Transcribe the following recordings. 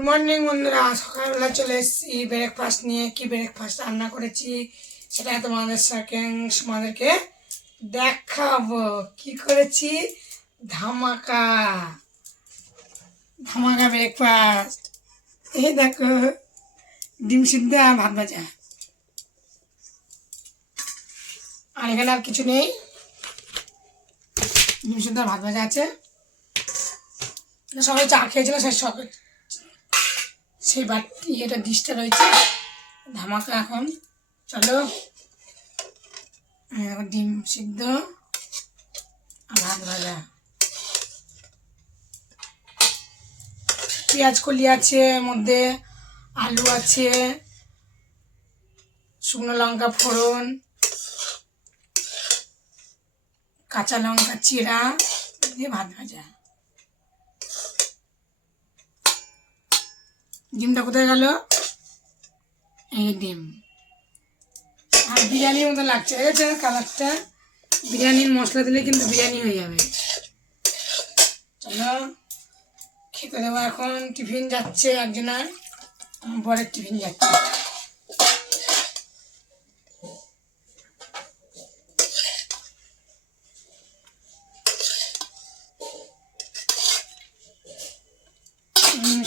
Good morning বন্ধুরা, সকালবেলা চলে এসেছি ব্রেকফাস্ট নিয়ে। কি ব্রেকফাস্ট রান্না করেছি সেটা তোমাদেরকে দেখাবো। কি করেছি? ধামাকা ধামাকা ব্রেকফাস্ট। এই দেখো, ডিম সিদ্ধ আর ভাত ভাজা। আর এখানে আর কিছু নেই, ডিম সিদ্ধ আর ভাত ভাজা আছে। সবাই চা খেয়েছিল, সেই এটা ডিশটা রয়েছে ধামাকা। এখন চলো, ডিম সিদ্ধ আর ভাত ভাজা, পেঁয়াজ কলি আছে, মধ্যে আলু আছে, শুকনো লঙ্কা ফোড়ন, কাঁচা লঙ্কা চিরা দিয়ে ভাত ভাজা। ডিমটা কোথায় গেল? এই ডিম। আর বিরিয়ানির মতো লাগছে, ঠিক আছে কালারটা। বিরিয়ানির মশলা দিলে কিন্তু বিরিয়ানি হয়ে যাবে। চলো খেতে দেবো এখন। টিফিন যাচ্ছে একজনের, বরের টিফিন যাচ্ছে।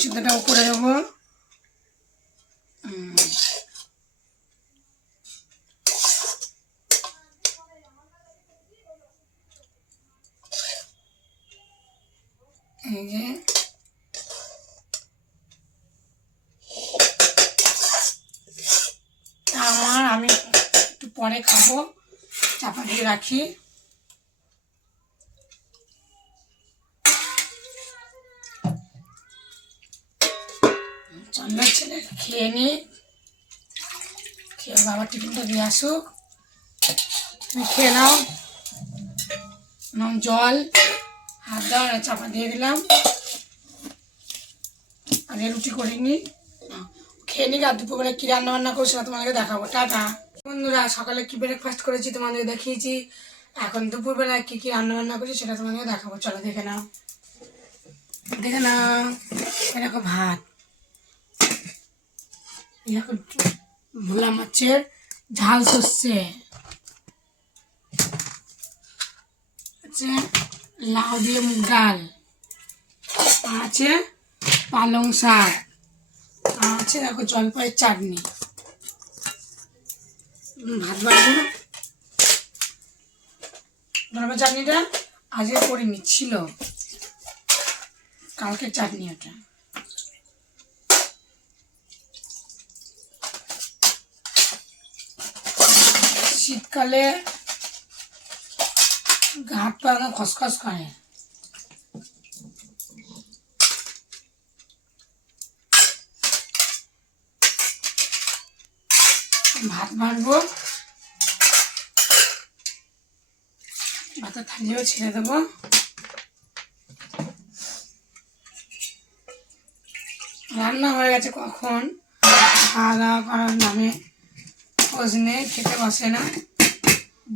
সিদ্ধটা উপরে দেবো। এই যে আমি একটু পরে খাবো, চাপা দিয়ে রাখি। চলো ছেলে খেয়ে নি, খেয়ে বাবার টিফিনটা দিয়ে আসুক। তুমি খেয়ে নাও, জল হাত দাও, চাপা দিয়ে দিলাম। আর রুটি করিনি, খেয়ে নিক। আর দুপুরবেলা কী রান্না বান্না করছি সেটা তোমাদেরকে দেখাবো। টাটা বন্ধুরা, সকালে কি ব্রেকফাস্ট করেছি তোমাদেরকে দেখিয়েছি। এখন দুপুরবেলায় কী কী রান্না বান্না করছি সেটা তোমাদেরকে দেখাবো। চলো দেখে নাও, দেখে নাও। এরকম ভাত, এরকম ভোলা মাছের ঝাল সর্ষে আছে, লাউ দিয়ে মুগ ডাল আছে, পালং শাক আছে, দেখো জলপাইয়ের চাটনি। ভাত বাড়বো। জলপাইয়ের চাটনিটা আজকে করিনি, ছিল কালকের চাটনি ওটা। শীতকালে হাত পা খসখস করে। ভাত বাড়বো, ভাতের থালিও ছেড়ে দেবো। রান্না হয়ে গেছে কখন, খাওয়া দাওয়া করার নামে খোঁজ নেই। খেতে বসে না,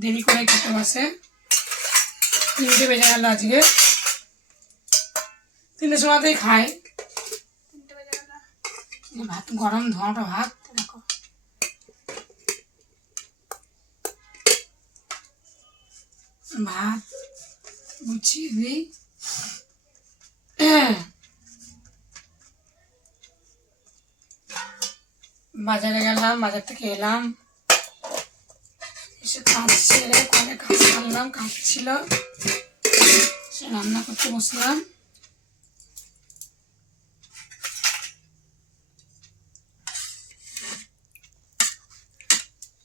দেরি করে খেতে বসে। 3টে বেজে গেল আজকে, 3টের সময়তেই খায়। 3টে বেজে গেল, ভাত গরম, ধোঁয়াটা ভাত দেখো। ভাত গুছিয়ে দিই। বাজারে গেলাম, বাজার থেকে এলাম, এসে কাজ ছেড়ে কলে কাজ করলাম, কাজ ছিল, সে রান্না করতে বসলাম।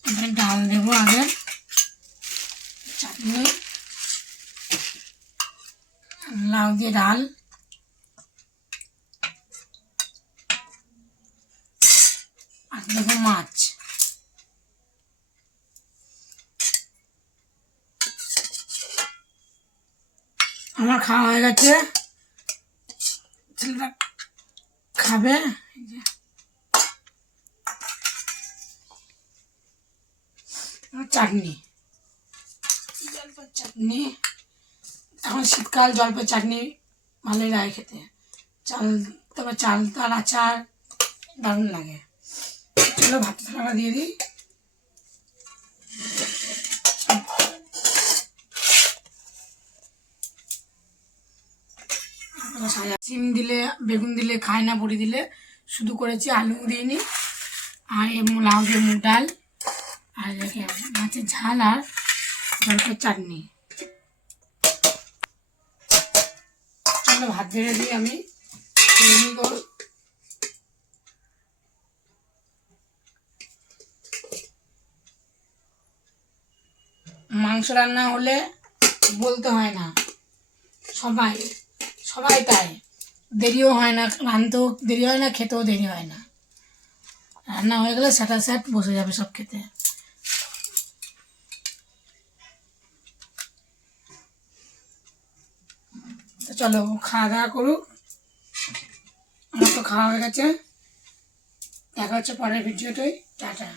এবারে ডাল দেবো, আগে চাটনি, লাউ দিয়ে ডাল, আর দেবো মাছ। আমার খাওয়া হয়ে গেছে, ছেলেটা খাবে। চাটনি, জলপাই চাটনি। এখন শীতকাল, জলপাই চাটনি ভালোই লাগে খেতে। চাল তারপর চালতার আচার দারুণ লাগে। চলো ভাত থালাটা দিয়ে দিই। সিম দিলে বেগুন দিলে খায় না, বড়ি দিলে, শুধু করেছি আলু দিইনি, আর লাউ দিয়ে মুগ ডাল, আর মাছের ঝাল, আর জলপাইয়ের চাটনি। চলো ভাত বেড়ে দিই আমি। মাংস রান্না হলে বলতে হয় না, সবাই সবাই তাই, দেরিও হয় না, রাঁধতেও দেরি হয় না, খেতেও দেরি হয় না। রান্না হয়ে গেলে স্যাট বসে যাবে সব খেতে। তো চলো খাওয়া দাওয়া করুক, আমার তো খাওয়া হয়ে গেছে। দেখা হচ্ছে পরের ভিডিওটাই। টাটা।